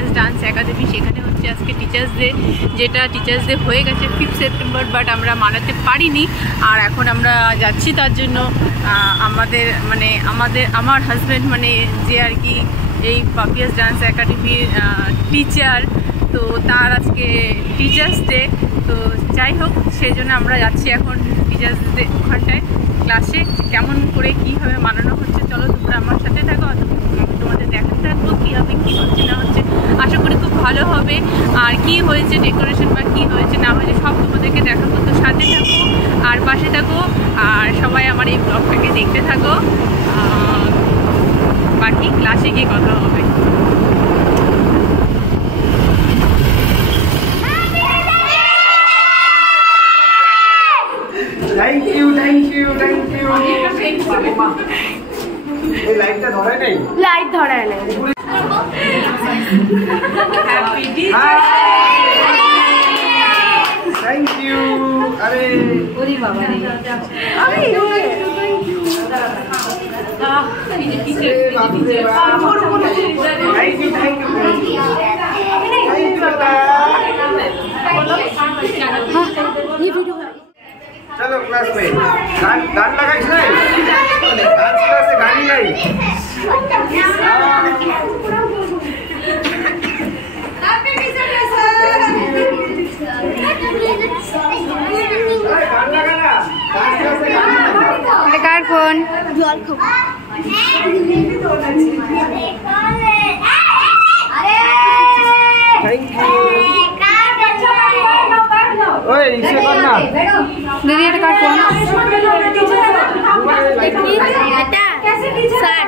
Papiya's dance academy, সেখানে হচ্ছে আজকে টিচার্স ডে, যেটা টিচার্স ডে হয়ে গেছে 5 সেপ্টেম্বর, বাট আমরা মানাতে পারিনি। আর এখন আমরা যাচ্ছি তার জন্য। আমার হাজব্যান্ড মানে যে আর কি এই পাপিয়াস ডান্স একাডেমির টিচার, তো তার আজকে টিচার্স ডে। তো যাই হোক, সেই জন্য আমরা যাচ্ছি এখন টিচার্স ডে ওখানটায় ক্লাসে। কেমন করে কীভাবে মানানো হচ্ছে চলো তোমরা আমার সাথে থাকো, তোমাদের দেখাতে থাকবো কীভাবে কী হচ্ছে না হচ্ছে। আশা করি খুব ভালো হবে। আর কি হয়েছে ডেকোরেশন বা কী হয়েছে না হয়েছে সব তোমাদেরকে দেখাবো। তো সাথে থাকো আর পাশে থাকো, আর সবাই আমার এই ব্লগটাকে দেখতে থাকো। বাকি ক্লাসে গিয়ে কথা হবে। Thank you. এই লাইটটা ধরে নেই, লাইট ধরায় নেই। Happy thank you. আরে ওরে বাবা রে, আরে चलो क्लास में गान लगाइस नहीं, डांस क्लास से गानी नहीं। কার ফোন জল খাবো। Thank you. ओए इसे करना दीदी এটা কার ফোন? স্যার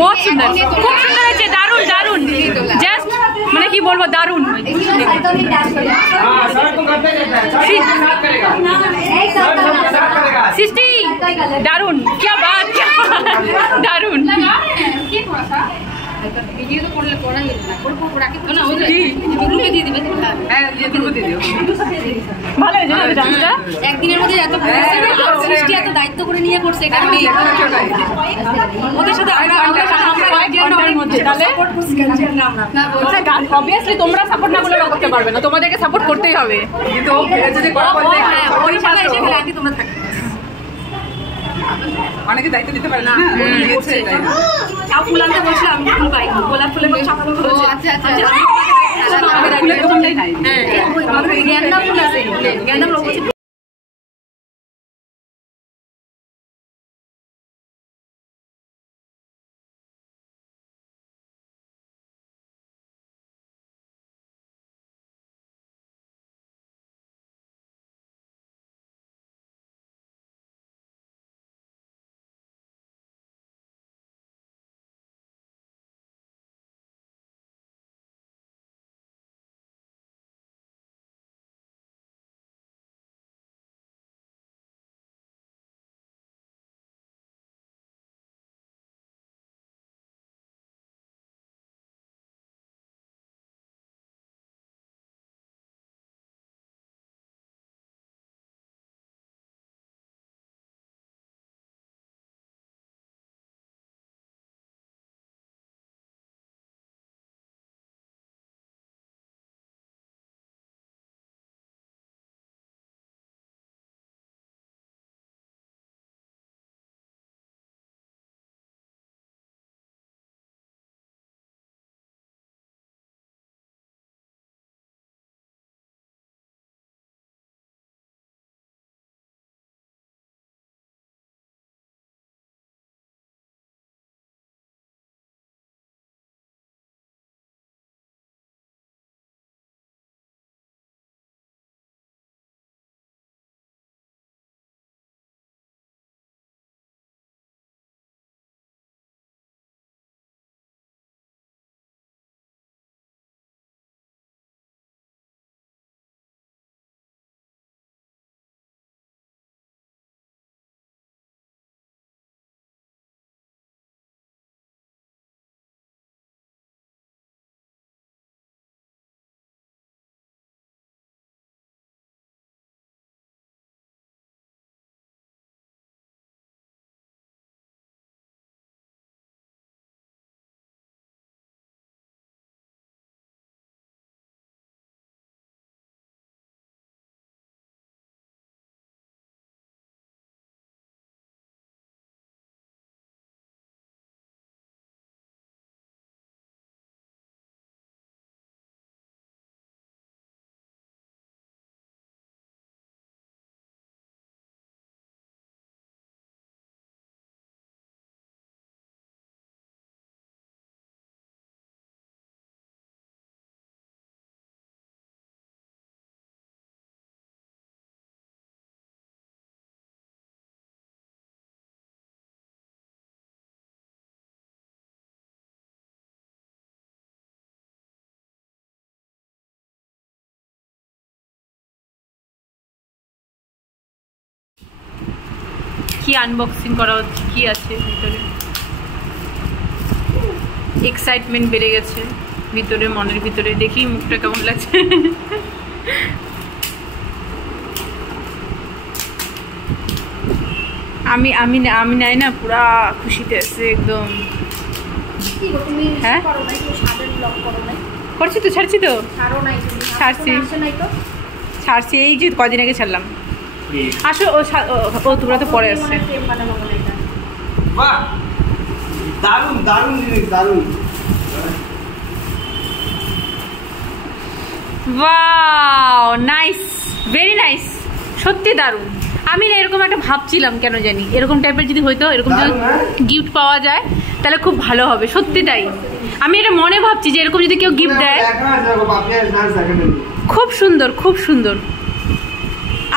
বহুত সুন্দর, খুব সুন্দর হয়েছে, দারুণ দারুণ, জাস্ট মানে কি বলবো, দারুণ। সৃষ্টি দারুণ, क्या बात, क्या দারুণ। ভালো হয়েছে ডান্সটা, একদিনের মধ্যে এত সৃষ্টি এত দায়িত্ব করে নিয়ে করছে, এটা আমি ওদের সাথে অবভিয়াসলি তোমরা সাপোর্ট না করলে করতে পারবে না, তোমাদেরকে সাপোর্ট করতেই হবে। কিন্তু তোমরা থাকবে অনেকে দায়িত্ব দিতে পারে না, ফুল আনতে বলছিলাম, ফুল পাই গোলাপ ফুলের গেন্দা ফুল আছে, গেন্দা ফুল কি আনবক্সিং করা হচ্ছে, কি আছে ভিতরে, এক্সাইটমেন্ট বেড়ে গেছে ভিতরে, মনের ভিতরে। দেখি মুখটা কেমন লাগছে। আমি আমি আমি নাই না, পুরা খুশিতে আছে একদম। হ্যাঁ করছি তো, ছাড়ছি তো, ছাড়ছি এই যে কদিন আগে ছাড়লাম। আসো ও তোমরা তো পরে আসছে। বাহ, দারুণ দারুণ জিনিস, দারুণ। ওয়াও, নাইস, ভেরি নাইস, সত্যি দারুণ। আমি না এরকম একটা ভাবছিলাম, কেন জানি এরকম টাইপের যদি হইতো, এরকম যদি গিফট পাওয়া যায় তাহলে খুব ভালো হবে, সত্যি তাই। আমি এটা মনে ভাবছি যে এরকম যদি কেউ গিফট দেয়, খুব সুন্দর, খুব সুন্দর।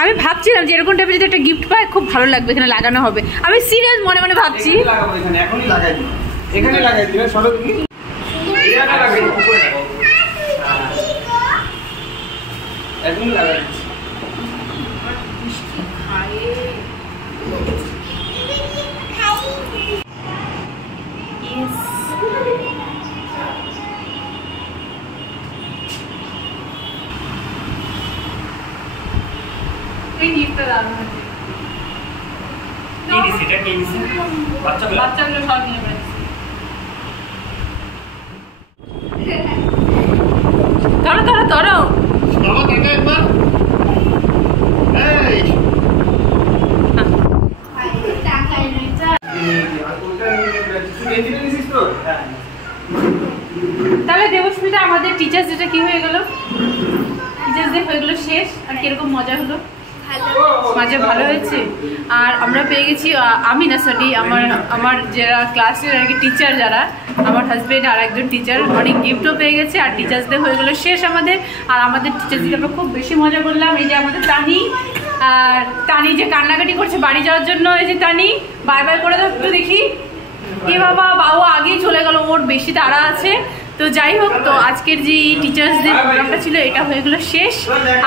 আমি ভাবছিলাম যে এরকম টাইপের যদি একটা গিফট পায় খুব ভালো লাগবে, এখানে লাগানো হবে। আমি সিরিয়াস মনে মনে ভাবছি, এখানে লাগাই দিবেন সরো দেখি এখানে লাগাই উপরে লাগাও একদম লাগাই দিচ্ছি এই গিফটটা দারুণ আছে বাচ্চাগুলো সব নিয়ে বেড়াচ্ছে ধরো তাহলে দেবস্মিতা আমাদের টিচার্স ডেটা কি হয়ে গেল? টিচার্স ডে হয়ে গেল শেষ, আর কিরকম মজা হলো? মজা ভালো হয়েছে। আর আমরা পেয়ে গেছি, আমি না সরি আমার যারা ক্লাসের আর কি টিচার যারা, আমার হাজবেন্ড আর একজন টিচার অনেক গিফটও পেয়ে গেছে। আর টিচার্স ডে হয়ে গেল শেষ আমাদের। আর আমাদের টিচার্স ডে আমরা খুব বেশি মজা করলাম। এই যে আমাদের টানি যে কান্নাকাটি করছে বাড়ি যাওয়ার জন্য, এই যে টানি বাই বাই করে দাও একটু দেখি। এ বাবা, বাবু আগেই চলে গেল, ওর বেশি তাড়া আছে। তো যাই হোক, তো আজকের যে টিচার্স ডে প্রোগ্রামটা ছিল এটা হয়ে গেলো শেষ।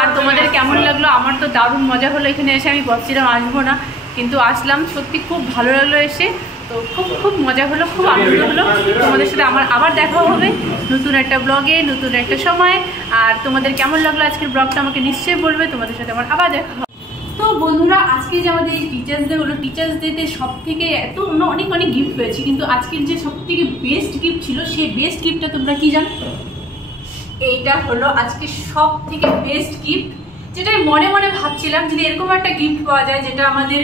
আর তোমাদের কেমন লাগলো? আমার তো দারুণ মজা হলো এখানে এসে। আমি ভাবছিলাম আসবো না, কিন্তু আসলাম, সত্যি খুব ভালো লাগলো এসে। তো খুব মজা হলো, খুব আনন্দ হলো। তোমাদের সাথে আমার আবার দেখা হবে নতুন একটা ব্লগে, নতুন একটা সময়। আর তোমাদের কেমন লাগলো আজকের ব্লগটা আমাকে নিশ্চয়ই বলবে। তোমাদের সাথে আমার আবার দেখা হবে। তো বন্ধুরা, আজকে যে আমাদের এই টিচার্স ডে হলো, টিচার্স ডেতে সব থেকে এত অনেক গিফট পেয়েছি, কিন্তু আজকের যে সব থেকে বেস্ট গিফট ছিল, সেই বেস্ট গিফটটা তোমরা কি জানো? এইটা হলো আজকে সব থেকে বেস্ট গিফট, যেটা আমি মনে মনে ভাবছিলাম যদি এরকম একটা গিফট পাওয়া যায় যেটা আমাদের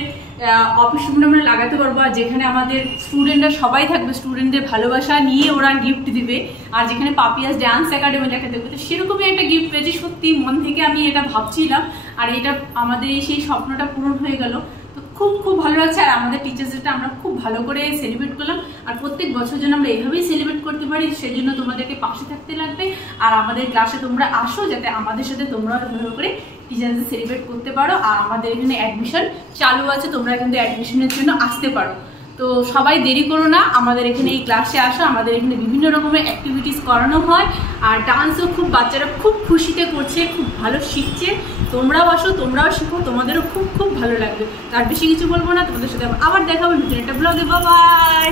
অফিস রুমে আমরা লাগাতে পারবো, আর যেখানে আমাদের স্টুডেন্টরা সবাই থাকবে, স্টুডেন্টদের ভালোবাসা নিয়ে ওরা গিফট দিবে, আর যেখানে পাপিয়াস ডান্স একাডেমি লেখা থাকবে। তো সেরকমই একটা গিফট পেয়েছি, সত্যি মন থেকে আমি এটা ভাবছিলাম। আর এটা আমাদের সেই স্বপ্নটা পূরণ হয়ে গেল। তো খুব ভালো লাগছে। আর আমাদের টিচার্স ডেটা আমরা খুব ভালো করে সেলিব্রেট করলাম। আর প্রত্যেক বছর যেন আমরা এইভাবেই সেলিব্রেট করতে পারি, সেজন্য তোমাদেরকে পাশে থাকতে লাগবে। আর আমাদের ক্লাসে তোমরা আসো, যাতে আমাদের সাথে তোমরাও ভালো করে টিচার্স ডে সেলিব্রেট করতে পারো। আর আমাদের এখানে অ্যাডমিশন চালু আছে, তোমরা কিন্তু অ্যাডমিশনের জন্য আসতে পারো। তো সবাই দেরি করো না, আমাদের এখানে এই ক্লাসে আসো। আমাদের এখানে বিভিন্ন রকমের অ্যাক্টিভিটিস করানো হয়, আর ডান্সও বাচ্চারা খুব খুশিতে করছে, খুব ভালো শিখছে। তোমরাও আসো, তোমরাও শিখো, তোমাদেরও খুব ভালো লাগবে। তার বেশি কিছু বলবো না, তোমাদের সাথে আবার দেখা হবে নতুন একটা ব্লগে। Bye bye.